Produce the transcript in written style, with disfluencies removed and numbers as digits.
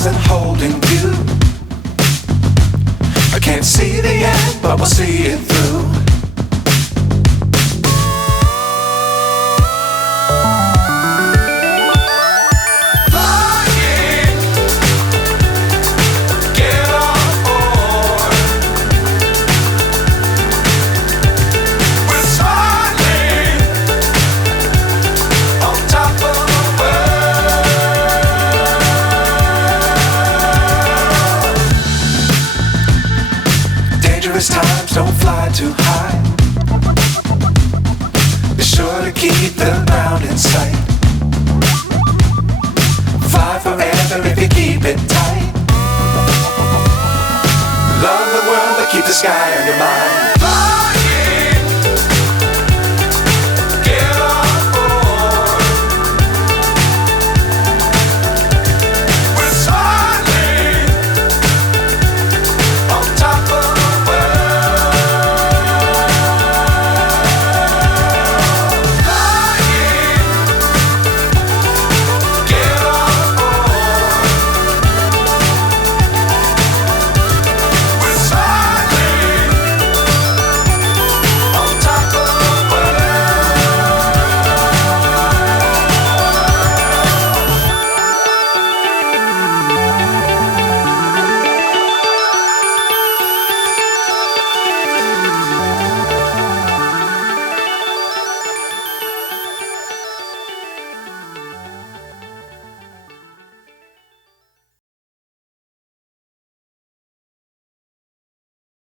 stars and holding you. I can't see the end, but we'll see it through. Times don't fly too high. Be sure to keep the ground in sight. Fly forever if you keep it tight. Love the world but keep the sky on your mind.